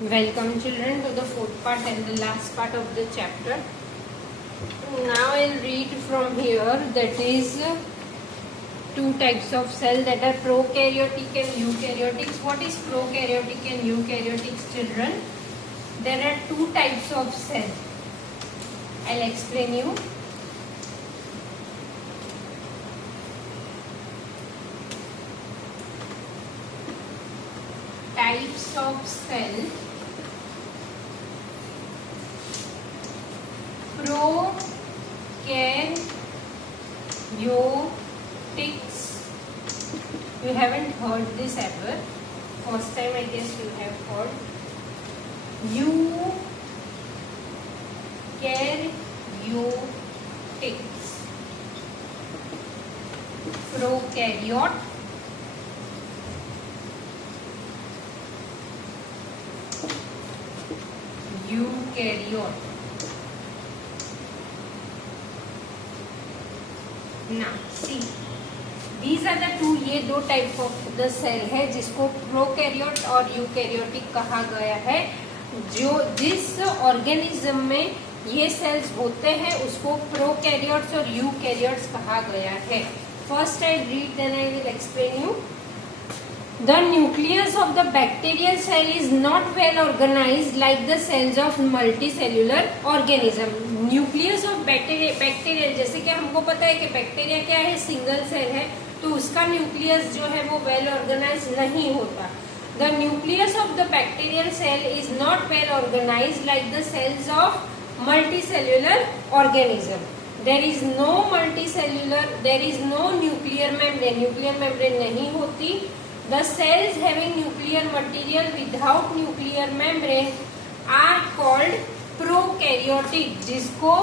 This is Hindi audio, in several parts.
Welcome children to the fourth part and the last part of the chapter. Now I'll read from here, that is two types of cells, that are prokaryotic and eukaryotic. What is prokaryotic and eukaryotic, children? There are two types of cells. I'll explain you. Types of cell. Prokaryotics. You haven't heard this ever. First time I guess you have heard. Eukaryotics. Prokaryote. Eukaryote. Now see, these are the two, ये दो टाइप ऑफ द सेल है जिसको प्रोकैरियोट और यूकैरियोटिक कहा गया है. जो जिस ऑर्गेनिज्म में ये सेल्स होते हैं उसको प्रोकैरियोट्स और यूकैरियोट्स कहा गया है. First I read then I will explain you. The nucleus of the bacterial cell is not well organized like the cells of multicellular organism. Nucleus of bacterial, जैसे कि हमको पता है कि बैक्टीरिया क्या है, सिंगल सेल है, तो उसका न्यूक्लियस जो है वो वेल ऑर्गेनाइज नहीं होता. The nucleus of the bacterial cell is not well organized like the cells of multicellular organism. There is no multicellular, there is no nuclear membrane. Nuclear membrane नहीं होती. The cells having nuclear material without nuclear membrane are called prokaryotic. जिसको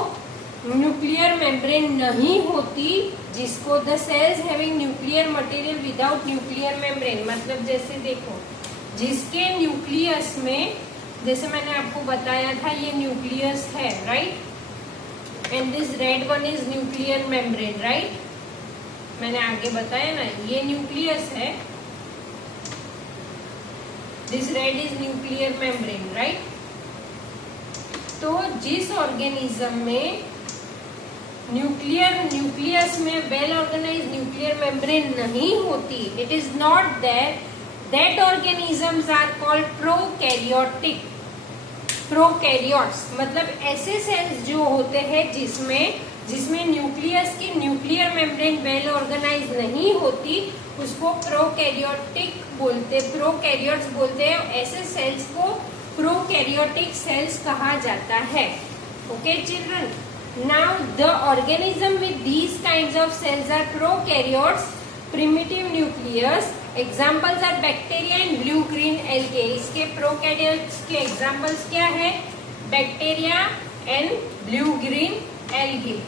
nuclear membrane नहीं होती, जिसको the cells having nuclear material without nuclear membrane, मतलब जैसे देखो, जिसके न्यूक्लियस में, जैसे मैंने आपको बताया था ये न्यूक्लियस है, right, and this red one is nuclear membrane, right. मैंने आगे बताया ना, ये न्यूक्लियस है, this red is nuclear membrane, right. तो जिस ऑर्गेनिज्म में न्यूक्लियस में वेल ऑर्गेनाइज न्यूक्लियर मेम्ब्रेन नहीं होती, it is not that organisms are called prokaryotic. Prokaryotes मतलब ऐसे सेल्स जो होते हैं जिसमें न्यूक्लियस की न्यूक्लियर मेम्ब्रेन वेल ऑर्गेनाइज नहीं होती, उसको प्रोकैरियोटिक बोलते, प्रोकैरियोट्स बोलते हैं. ऐसे सेल्स को प्रोकैरियोटिक सेल्स कहा जाता है. Okay children, now the organism with these kinds of cells are prokaryotes. Primitive nucleus examples are bacteria and blue green algae. इसके प्रोकैरियोट्स के एग्जाम्पल्स क्या है? Bacteria and blue green algae.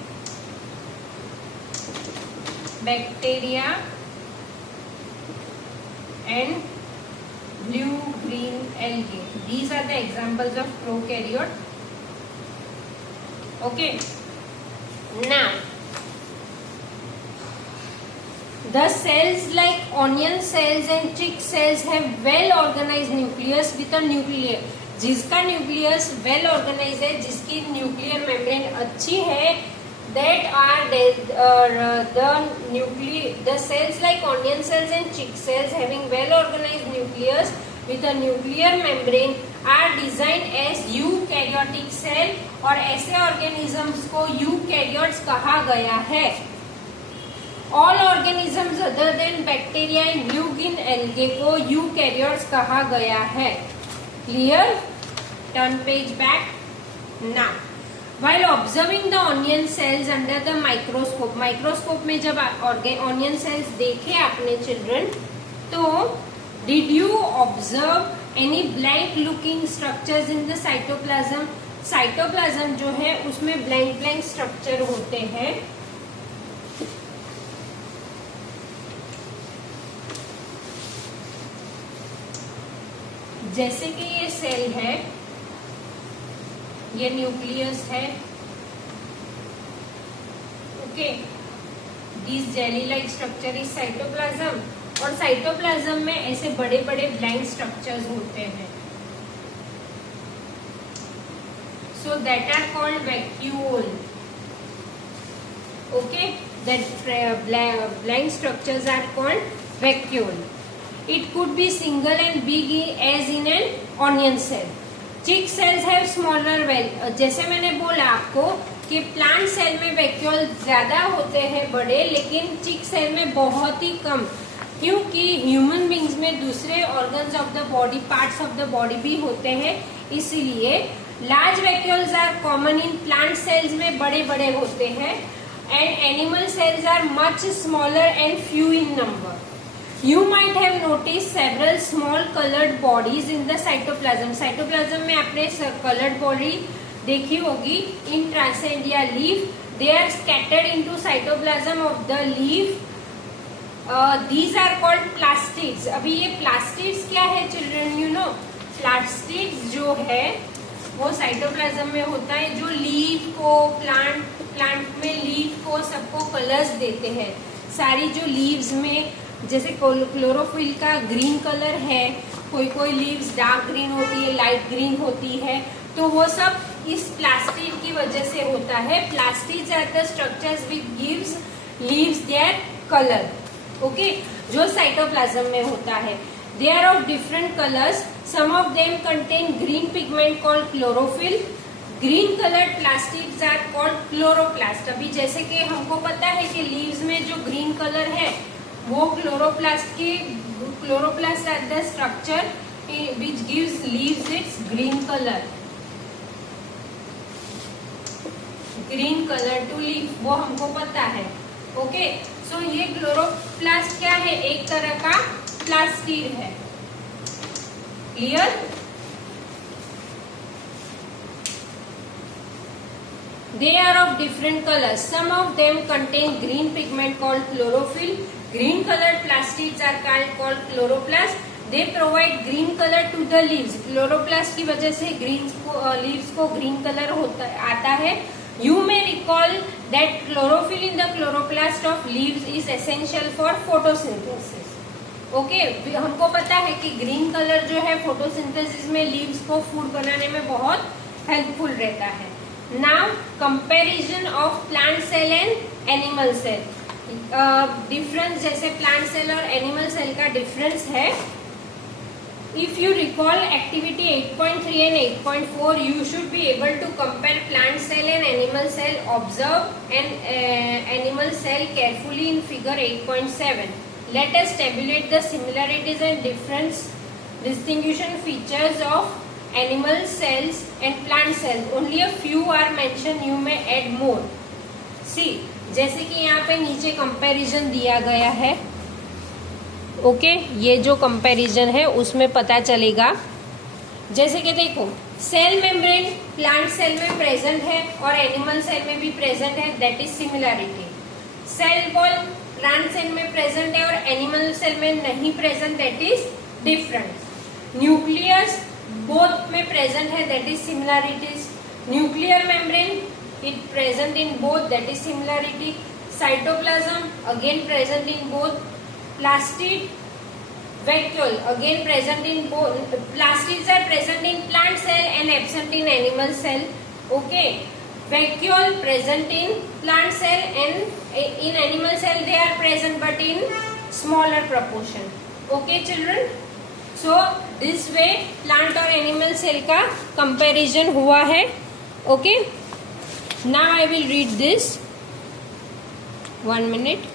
Bacteria and blue green algae, these are the examples of prokaryote. Okay, now the cells like onion cells and chick cells have well organized nucleus with a nucleus. जिसका न्यूक्लियस वेल ऑर्गेनाइज है, जिसकी न्यूक्लियर मेम्ब्रेन अच्छी है, that are the cells like onion cells and chick cells having well organized nucleus with a nuclear membrane are designed as eukaryotic cell. और ऐसे organisms को eukaryotes कहा गया है. all organisms other than bacteria and blue green algae को eukaryotes कहा गया है. clear? turn page back now. While observing the onion cells under the microscope, microscope में जब ऑनियन सेल्स देखे आपने चिल्ड्रन, तो did you observe any blank looking structures in the cytoplasm? Cytoplasm जो है उसमें ब्लैंक स्ट्रक्चर होते हैं. जैसे कि ये सेल है, ये न्यूक्लियस है. Okay, this jelly like structure is cytoplasm. और साइटोप्लाज्म में ऐसे बड़े बड़े ब्लैंक स्ट्रक्चर्स होते हैं. so that are called vacuole. Okay, that blank structures are called vacuole. It could be single and big as in an onion cell. चिक सेल्स हैव स्मॉलर वेल, जैसे मैंने बोला आपको कि प्लांट सेल में वैक्यूल ज्यादा होते हैं बड़े, लेकिन चिक सेल में बहुत ही कम, क्योंकि ह्यूमन बींग्स में दूसरे organs of the body, parts of the body भी होते हैं, इसलिए large vacuoles are common in plant cells में बड़े बड़े होते हैं, and animal cells are much smaller and few in number. You might have noticed several small colored bodies in the cytoplasm. Cytoplasm में आपने colored body देखी होगी. In Transcendia leaf, they are scattered into cytoplasm of the leaf. These are called plastids. अभी ये plastids क्या है children? You know, plastids जो है वो साइटोप्लाज्म में होता है, जो लीफ को, प्लांट में लीफ को सबको कलर्स देते हैं. सारी जो लीव्स में, जैसे क्लोरोफिल का ग्रीन कलर है, कोई लीव्स डार्क ग्रीन होती है, लाइट ग्रीन होती है, तो वो सब इस प्लास्टिड की वजह से होता है. Plastids are the structures which gives leaves their colour. Okay, जो साइटोप्लाज्म में होता है. They are of different colours. Some of them contain green pigment called chlorophyll. Green coloured plastids are called chloroplast. अभी जैसे कि हमको पता है कि लीव्स में जो ग्रीन कलर है वो chloroplast are the structure which gives leaves its green colour. Green colour to leaf, वो हमको पता है. ओके, सो ये क्लोरोप्लास्ट क्या है? एक तरह का प्लास्टिड है. Clear? They are of different colors. Some of them contain green pigment called chlorophyll. Green colored plastids are called chloroplast. They provide green color to the leaves. Chloroplast की वजह से leaves को green color आता है. You may recall that chlorophyll in the chloroplast of leaves is essential for photosynthesis. Okay, हमको पता है कि ग्रीन कलर जो है फोटोसिंथेसिस में लीव्स को फूड बनाने में बहुत हेल्पफुल रहता है. Now comparison of plant cell and animal cell. Difference जैसे प्लांट सेल और एनिमल सेल का डिफरेंस है. If you recall activity 8.3 and 8.4, you should be able to compare plant cell and animal cell. Observe an animal cell carefully in figure 8.7. Let us tabulate the similarities and difference distinguishing features of animal cells and plant cells. Only a few are mentioned. You may add more. See, जैसे कि यहाँ पे नीचे कंपैरिजन दिया गया है. ओके, ये जो कंपैरिजन है उसमें पता चलेगा. जैसे कि देखो, सेल मेम्ब्रेन प्लांट सेल में प्रेजेंट है और एनिमल सेल में भी प्रेजेंट है, that is similarity. Cell wall plant cell में प्रेजेंट है और एनिमल सेल में नहीं present, that is difference. Nucleus both में प्रेजेंट है, that is similarities. Nuclear membrane it present in both, that is similarity. Cytoplasm again present in both. Plastid, vacuole again present in both. Plastids are present in plant cell and absent in animal cell. Okay, vacuole present in plant cell and in animal cell they are present but in smaller proportion. Okay children, so this way plant और animal cell का comparison हुआ है. Okay, now I will read this. 1 minute.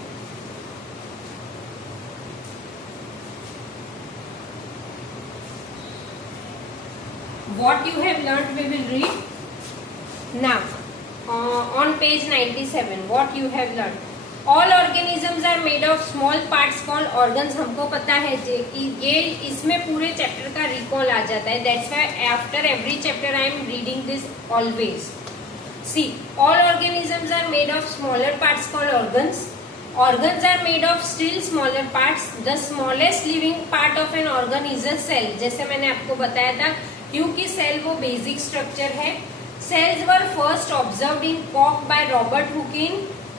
What you have learnt we will read now. On page 97, what you have learnt. All organisms are made of small parts called organs. हमको पता है कि ये इसमें पूरे चैप्टर का रिकॉल आ जाता है. That's why after every chapter I am reading this always. See, all organisms are made of smaller parts called organs. Organs are made of still smaller parts. The smallest living part of an organ is a cell. जैसे मैंने आपको बताया था, क्योंकि सेल वो बेसिक स्ट्रक्चर है. Cells were first observed in कॉक by Robert Hooke in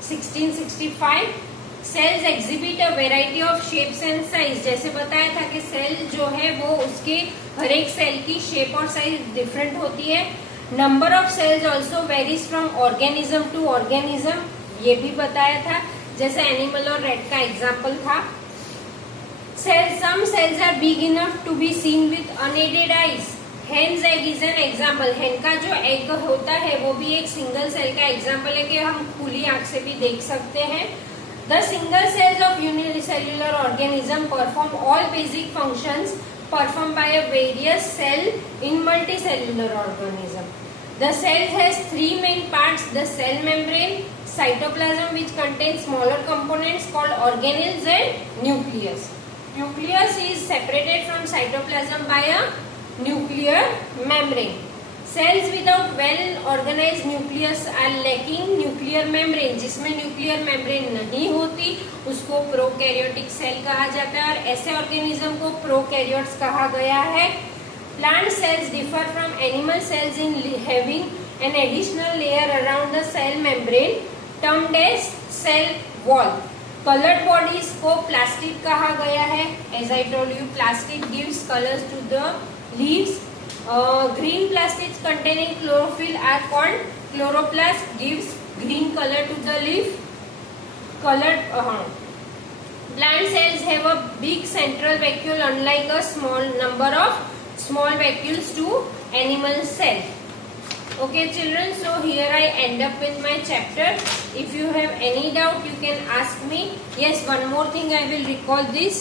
1665. Cells exhibit a variety of shapes and size. जैसे बताया था कि सेल जो है वो उसके हर एक सेल की शेप और साइज डिफरेंट होती है. Number of cells also varies from organism to organism, ये भी बताया था, जैसे एनिमल और रेड का एग्जाम्पल था। Some cells are big enough to be seen with unaided eyes, hence egg is an example, hen का जो एग होता है वो भी एक सिंगल सेल का एग्जाम्पल है कि हम खुली आंख से भी देख सकते हैं। The single cells of unicellular organism perform all basic functions performed by a various cell in multicellular organism. The cell has three main parts: the cell membrane, cytoplasm which contains smaller components called organelles, and nucleus. Nucleus is separated from cytoplasm by a nuclear membrane. Cells without well organized nucleus are lacking nuclear membrane. जिसमें nuclear membrane नहीं होती उसको प्रोकैरियोटिक सेल कहा जाता है, और ऐसे ऑर्गेनिज्म को प्रोकैरियोट्स कहा गया है। Plant cells differ from animal cells in having an additional layer around the cell membrane termed as cell wall. Colored bodies को plastic कहा गया है। As I told you, plastic gives colors to the leaves. Green plastics containing chlorophyll are called chloroplast, gives green color to the leaf. Plant cells have a big central vacuole unlike a small number of small vacuoles to animal cell. Okay children, so here I end up with my chapter. If you have any doubt you can ask me. Yes, one more thing I will recall this.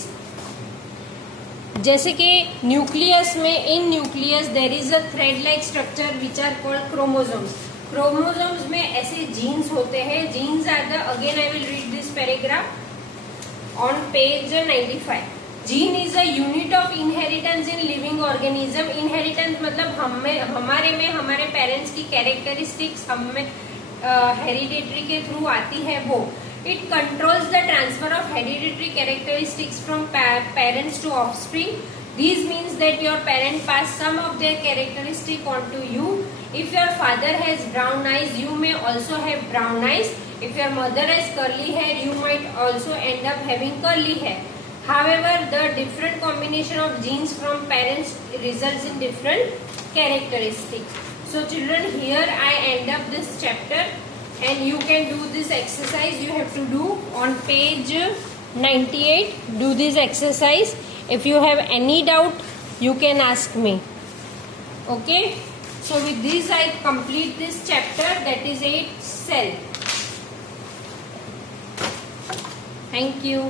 जैसे कि न्यूक्लियस में, in nucleus there is a thread like structure which are called chromosomes. Chromosomes में ऐसे जीन्स होते हैं। Genes are the, again I will read this paragraph on page 95। Gene is a unit of inheritance in living organism. Inheritance मतलब हमारे में हमारे पेरेंट्स की कैरेक्टरिस्टिक्स हमें हेरिडेटरी के थ्रू आती है वो। It controls the transfer of hereditary characteristics from parents to offspring. This means that your parent pass some of their characteristic on to you. If your father has brown eyes, you may also have brown eyes. If your mother has curly hair, you might also end up having curly hair. However, the different combination of genes from parents results in different characteristics. So children, here I end up this chapter. And you can do this exercise. You have to do on page 98. Do this exercise. If you have any doubt, you can ask me. Okay. So with this I complete this chapter. That is 8 cell. Thank you.